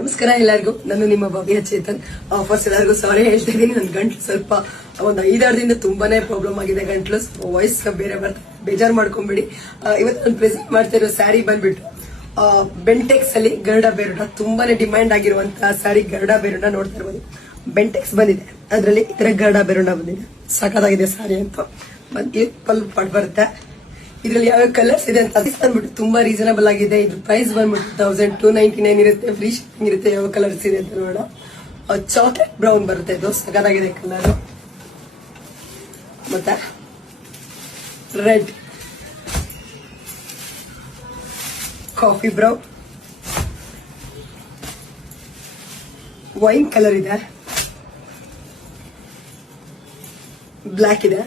ನಮಸ್ಕಾರ ಎಲ್ಲರಿಗೂ. ನಾನು ನಿಮ್ಮ ಭವ್ಯ ಚೇತನ್. ಫಸ್ಟ್ ಎಲ್ಲರಿಗೂ ಸಾರಿ ಹೇಳ್ತಾ ಇದೀನಿ. ನನ್ನ ಗಂಟ್ಲು ಸ್ವಲ್ಪ ಒಂದು 5-6 ದಿನದಿಂದ ತುಂಬಾನೇ ಪ್ರಾಬ್ಲಮ್ ಆಗಿದೆ. ಗಂಟ್ಲು ವಾಯ್ಸ್ ಬೇರೆ ಬರ್ತಾ, ಬೇಜಾರು ಮಾಡ್ಕೊಂಬಿಡಿ. ಇವತ್ತು ನಾನು ಪ್ರೆಸೆಂಟ್ ಮಾಡ್ತಾ ಇರೋ ಸ್ಯಾರಿ ಬಂದ್ಬಿಟ್ಟು ಬೆಂಟೆಕ್ಸ್ ಅಲ್ಲಿ ಗರುಡ ಬೇರುಡ, ತುಂಬಾನೇ ಡಿಮ್ಯಾಂಡ್ ಆಗಿರುವಂತಹ ಸ್ಯಾರಿ ಗರುಡ ಬೇರುಡ ನೋಡ್ತಾ ಇರ್ಬೋದು. ಬೆಂಟೆಕ್ಸ್ ಬಂದಿದೆ, ಅದರಲ್ಲಿ ಈ ತರ ಗರುಡ ಬೇರುಡ ಬಂದಿದೆ. ಸಾಕಾಗಿದೆ ಸ್ಯಾರಿ ಅಂತ. ಪಲ್ಲು ಪಾಟ್ ಬರುತ್ತೆ. ಇದ್ರಲ್ಲಿ ಯಾವ ಕಲರ್ಸ್ ಇದೆ ಅಂತ ಬಂದ್ಬಿಟ್ಟು ತುಂಬಾ ರೀಸನಬಲ್ ಆಗಿದೆ. ಇದ್ರ ಪ್ರೈಸ್ ಬಂದ್ಬಿಟ್ಟು 1299 ಇರುತ್ತೆ. ಫ್ರೀ ಶಿಪ್ಪಿಂಗ್ ಇರುತ್ತೆ. ಯಾವ ಕಲರ್ಸ್ ಇದೆ ಅಂತ ನೋಡೋಣ. ಚಾಕ್ಲೇಟ್ ಬ್ರೌನ್ ಬರುತ್ತೆ, ಇದು ಸಗದಾಗಿದೆ ಕಲರ್. ಮತ್ತೆ red, coffee brown, wine colour ಇದೆ, ಬ್ಲಾಕ್ ಇದೆ,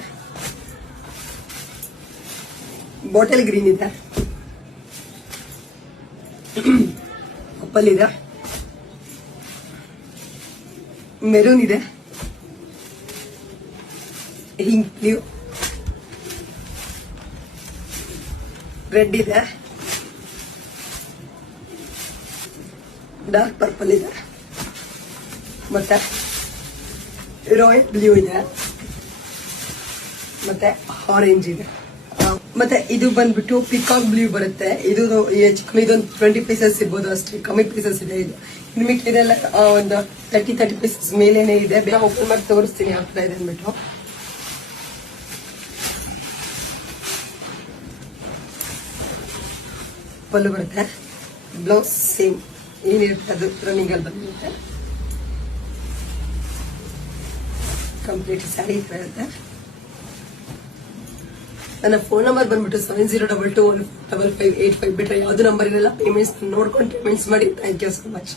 ಬಾಟಲ್ ಗ್ರೀನ್ ಇದೆ, ಪರ್ಪಲ್ ಇದೆ, ಮೆರೂನ್ ಇದೆ, ಹಿಂಗ್ ಬ್ಲೂ, ರೆಡ್ ಇದೆ, ಡಾರ್ಕ್ ಪರ್ಪಲ್ ಇದೆ, ಮತ್ತೆ ರಾಯಲ್ ಬ್ಲೂ ಇದೆ, ಮತ್ತೆ ಆರೆಂಜ್ ಇದೆ. ಮತ್ತೆ ಇದು ಬಂದ್ಬಿಟ್ಟು ಪಿಕಾಕ್ ಬ್ಲೂ ಬರುತ್ತೆ. ಇದು ಇದೊಂದು 20 ಪೀಸಸ್ ಇರ್ಬೋದು, ಅಷ್ಟೇ ಕಮ್ಮಿ ಪೀಸಸ್ ಇದೆ. ಇದು ಇನ್ನು ಮಿಕ್ಕಿದೆಲ್ಲ ಒಂದು 30 ಪೀಸಸ್ ಮೇಲೇನೆ ಇದೆ. ಬೇಗ ಓಪನ್ ಮಾಡಿ ತೋರಿಸ್ತೀನಿ ಯಾವ ತರ ಇದೆ ಅಂದ್ಬಿಟ್ಟು. ಪಲ್ಲು ಬರುತ್ತೆ, ಬ್ಲೌಸ್ ಸೇಮ್ ಏನಿರುತ್ತೆ ಅದು ರನ್ನಿಂಗ್ ಅಲ್ಲಿ ಬಂದಿರುತ್ತೆ. ಕಂಪ್ಲೀಟ್ ಸ್ಯಾರಿ ಇರುತ್ತೆ. ನನ್ನ ಫೋನ್ ನಂಬರ್ ಬಂದ್ಬಿಟ್ಟು 7022155585 ಬಿಟ್ರೆ ಯಾವ್ದು ನಂಬರ್ ಇರಲ್ಲ. ಪೇಮೆಂಟ್ಸ್ ನೋಡ್ಕೊಂಡು ಪೇಮೆಂಟ್ಸ್ ಮಾಡಿ. Thank you so much.